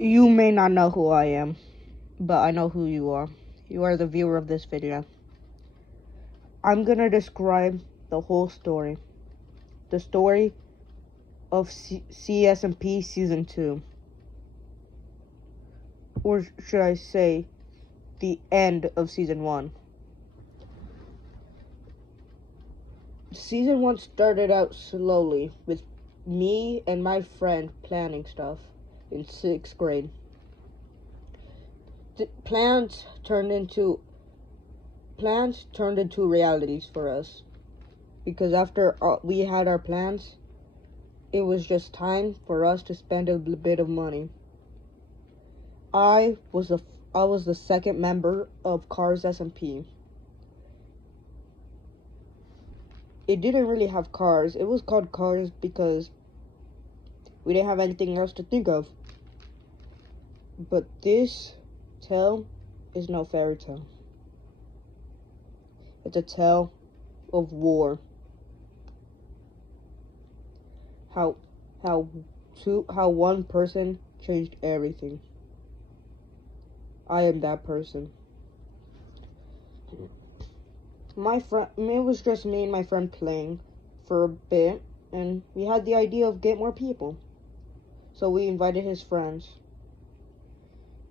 You may not know who I am, but I know who you are. You are the viewer of this video. I'm gonna describe the whole story. The story of Csmp Season 2. Or should I say, the end of Season 1. Season 1 started out slowly, with me and my friend planning stuff in 6th grade. Plans turned into realities for us, because after we had our plans, it was just time for us to spend a bit of money. I was the second member of Cars Csmp. It didn't really have cars. It was called Cars because we didn't have anything else to think of. But this tale is no fairy tale. It's a tale of war. How one person changed everything. I am that person. It was just me and my friend playing for a bit, and we had the idea of get more people. So we invited his friends.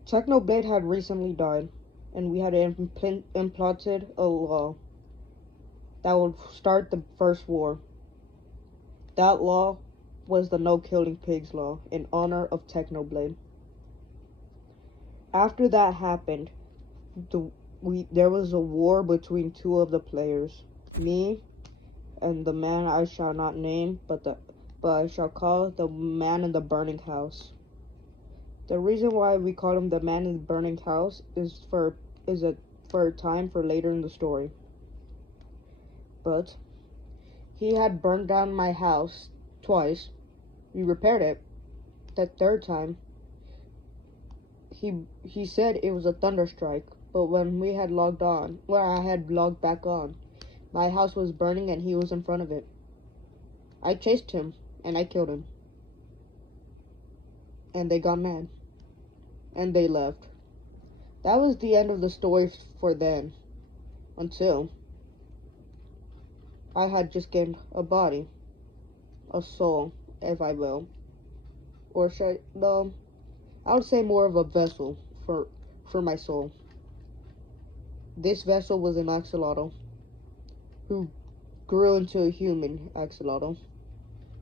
Technoblade had recently died, and we had implanted a law that would start the first war. That law was the no killing pigs law in honor of Technoblade. After that happened, there was a war between two of the players, me and the man I shall not name, but I shall call the man in the burning house. The reason why we call him the man in the burning house is for a time for later in the story. But he had burned down my house twice. We repaired it. That third time, he said it was a thunderstrike. But when we had I had logged back on, my house was burning and he was in front of it. I chased him and I killed him. And they got mad. And they left. That was the end of the story for then. Until I had just gained a body. A soul, if I will. Or I would say more of a vessel for my soul. This vessel was an axolotl who grew into a human axolotl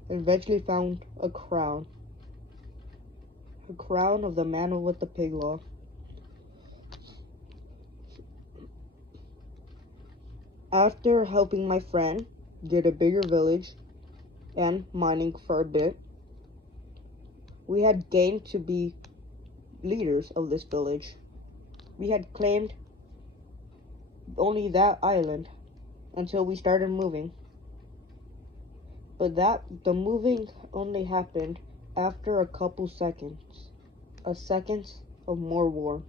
and eventually found a crown. A crown of the man with the pig law. After helping my friend get a bigger village and mining for a bit, we had gained to be leaders of this village. We had claimed only that island until we started moving. But the moving only happened after a couple seconds. A seconds of more war.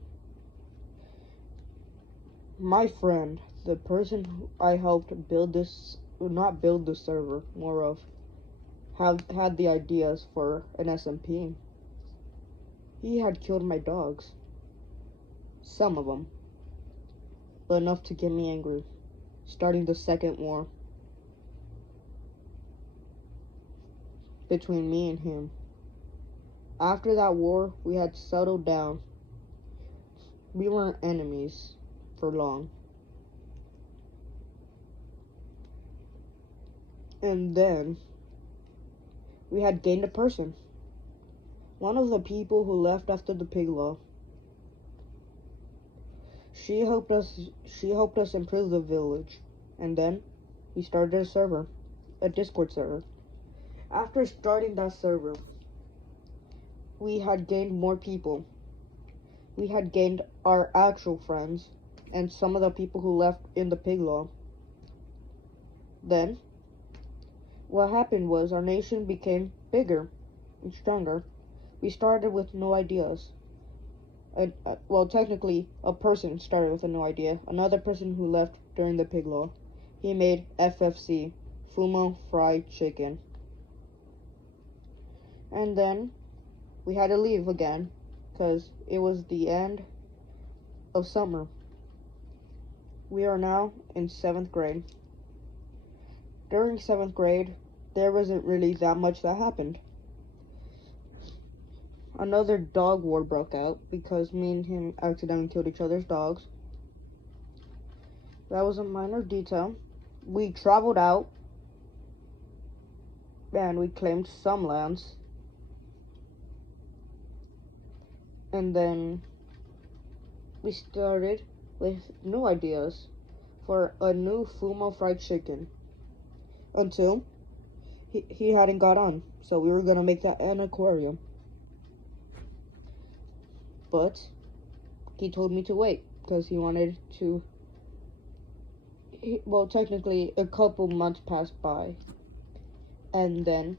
My friend, the person who I helped not build the server, more of had the ideas for an Csmp. He had killed my dogs. Some of them. But enough to get me angry. Starting the second war. Between me and him. After that war, we had settled down. We weren't enemies for long. And then we had gained a person. One of the people who left after the pig law. She helped us improve the village. And then we started a server. A Discord server. After starting that server, we had gained more people. We had gained our actual friends and some of the people who left in the pig law. Then, what happened was our nation became bigger and stronger. We started with no ideas. Well, technically, a person started with a no idea. Another person who left during the pig law. He made FFC, Fumo Fried Chicken. And then we had to leave again because it was the end of summer. We are now in 7th grade. During 7th grade, there wasn't really that much that happened. Another dog war broke out because me and him accidentally killed each other's dogs. That was a minor detail. We traveled out and we claimed some lands. And then we started with new ideas for a new Fumo fried chicken until he hadn't got on. So we were going to make that an aquarium. But he told me to wait because he wanted to. Well, technically, a couple months passed by. And then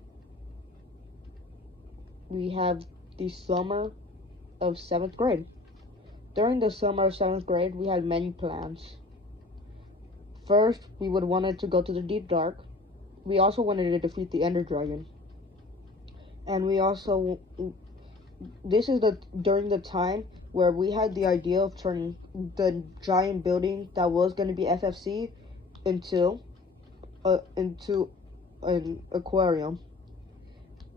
we have the summer of 7th grade. During the summer of 7th grade, we had many plans. First, we would wanted to go to the deep dark. We also wanted to defeat the Ender Dragon. And we also, this is during the time where we had the idea of turning the giant building that was going to be FFC into an aquarium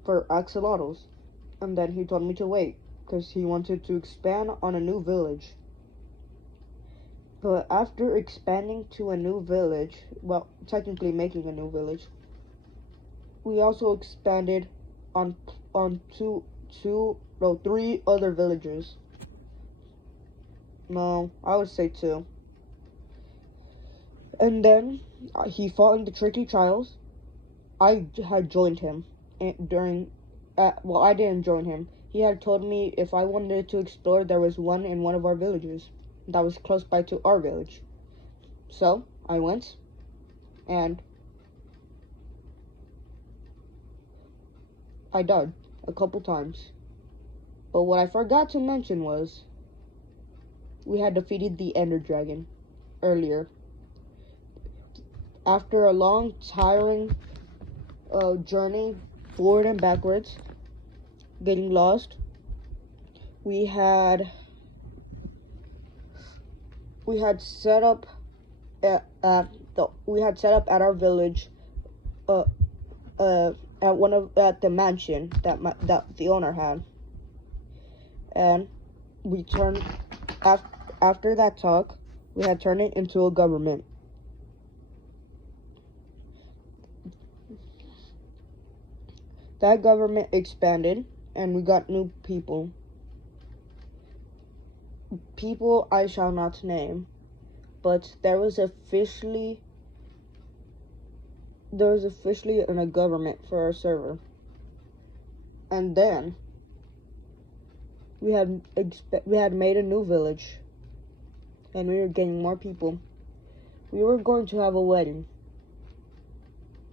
for axolotls. And then he told me to wait because he wanted to expand on a new village. But after expanding to a new village, well, technically making a new village, we also expanded on three other villages. No, I would say 2. And then he fought in the tricky trials. I had joined him well, I didn't join him. He had told me if I wanted to explore, there was one in one of our villages that was close by to our village. So I went, and I died a couple times. But what I forgot to mention was we had defeated the Ender Dragon earlier. After a long, tiring journey forward and backwards, getting lost, we had set up at our village at the mansion that the owner had, and we turned after that talk, we had turned it into a government. That government expanded, and we got new people. People I shall not name, but there was officially a government for our server. And then we had made a new village, and we were getting more people. We were going to have a wedding,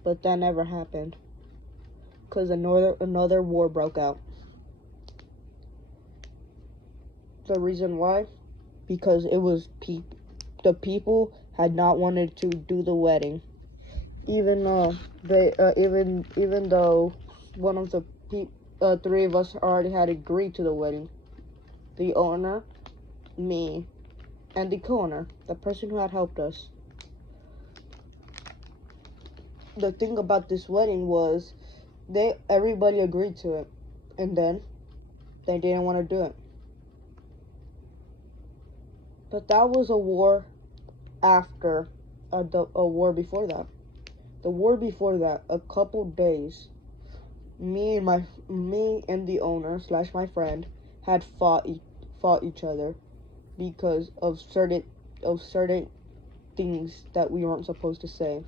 but that never happened because another war broke out. The reason why? Because it was the people had not wanted to do the wedding, even though one of the 3 of us already had agreed to the wedding. The owner, me, and the co-owner, the person who had helped us. The thing about this wedding was everybody agreed to it, and then they didn't want to do it. But that was a war after a war before that. The war before that, a couple days, me and the owner / my friend had fought each other because of certain things that we weren't supposed to say,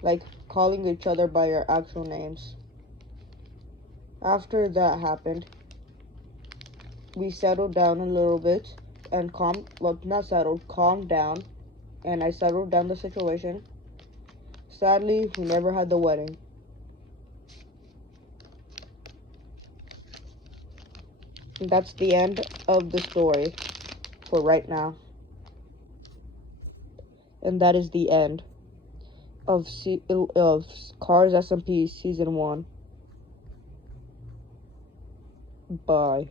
like calling each other by our actual names. After that happened, we settled down a little bit and calmed down, and I settled down the situation. Sadly, we never had the wedding. And that's the end of the story for right now. And that is the end of Cars Csmp Season 1. Bye.